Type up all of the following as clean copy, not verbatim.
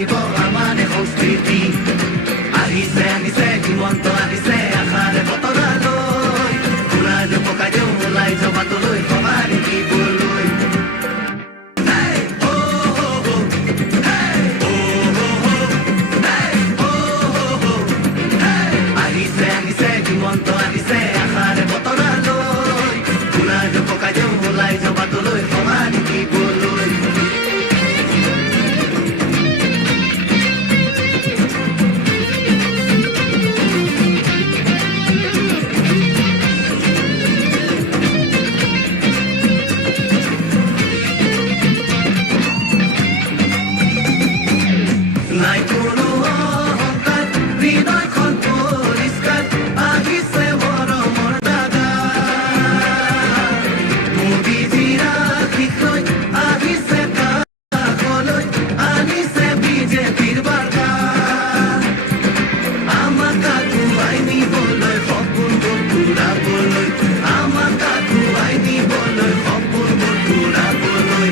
লাগিব আমাৰ সংস্কৃতি আহিছে আহিছে হিমন্ত আহিছে আশাৰে বতৰালৈ পুৰালে পকাই দিওঁ ওলাই জবাতলৈ সমাৰি দিবলৈ আহিছে আহিছে হিমন্ত আহিছে আশাৰে বতৰালৈ পুৰালে পকাই দিওঁ ওলাই জবাতলৈ সমাৰি দিবলৈ নাই কোনো অহংকাৰ হৃদয়খন পৰিষ্কাৰ আহিছে মৰমৰ দাদা মোদী জিৰা শিক্ষৈ আহিছে কাষলৈ আনিছে বিজেপিৰ বাৰ্তা আমাক আগুৱাই নিবলৈ সপোনবোৰ পূৰাবলৈ আমাক আগুৱাই নিবলৈ সপোনবোৰ পূৰাবলৈ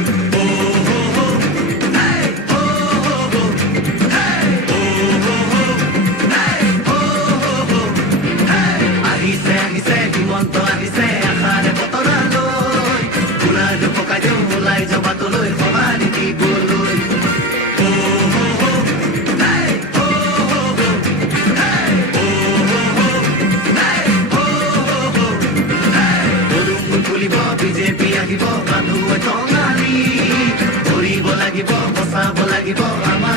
আহিছে আহিছে হিমন্ত আহিছে আশাৰে বতৰালৈ পুৰালে পকাই দিওঁ ওলাই জবাতলৈ সমাৰি দিবলৈ বৰষুণ ফুলিব বিজেপি আহিব মানুহ টঙালি ধৰিব লাগিব বচাব লাগিব আমাৰ